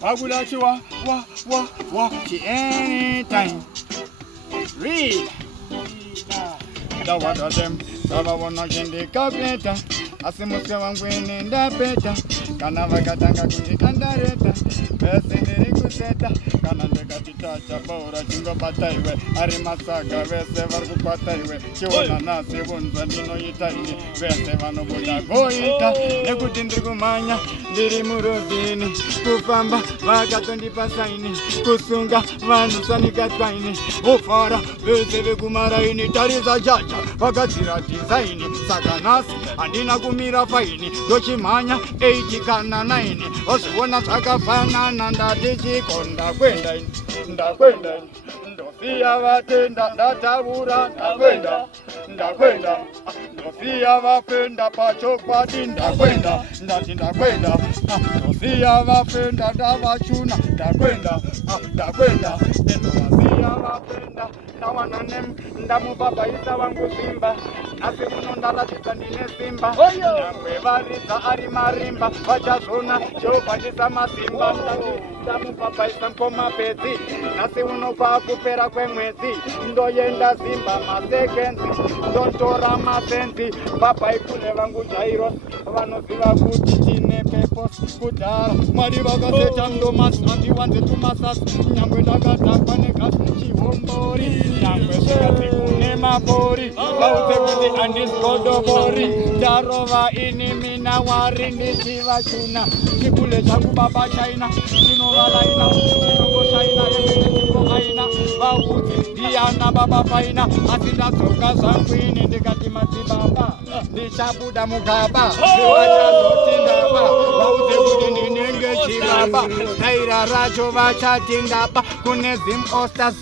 Wagulachi wa anytime. Read. The one of them, Baba wanna get the calculator. Asimusia wangwini ndapeta. Kana vakatanga kundikandareta. Besi ndirikuseta. Kana ndekatitacha bora chingo bataiwe. Ari masaga vese varkupataiwe. Chiona nasi vunza ndinoitaini. Vese vanobuda goita. Nekuti ndikumanya ndiri murodhini. Kufamba vakatondipasaini. Kusunga vanhu sanikatwaini. Ufara vese vekumaraini. Tarisa chacha vakadzira design. Saka nasi handina kumira faini. Ndochimhanya 8 kana 9. Ozviona zvakafanana ndati chikonda kwenda ini. Ndakwenda ini. Ndofia vatenda ndatavura ndakwenda. Ndofia vafenda pachokwadi ndakwenda. Ndati ndakwenda. Ndofia vafenda ndavachuna ndakwenda. Ndofia vafenda ndawananem ndamubabaisa vangu simba. Asi muno ndaratidza ndine simba. Nyangwe varidza ari marimba. Vachazvona chobhandisa masimba. Ndamubabaisa mkomapedzi. Asi uno kwakupera kwemwedzi. Ndoyenda zimba masekenzi. Ndontora masenzi. Babhaikule vangu Jairos. Vanoziva kuti tine pepos kudhara. Mwari vakaseta ndomasi handiwanze tumasasi. Nyangwe ndakadhakwa negasi chihombori. Nyangwe zvikazikune mabori. Vauze kuti handisigodobori. Ndarova ini mina wari ndichivachuna. Chikule changu baba China. Chinovalaina. Chinongoshaina yemenezimbo aina. Vauzi ndiana baba faina. Asi ndadzoka zangu ini ndikati madzibaba. Ndichabuda mugaba. Vachazoti ndaba. Vauze kuti ndinenge chiraba. Taira racho vachati ndaba. Kune Zim Osters.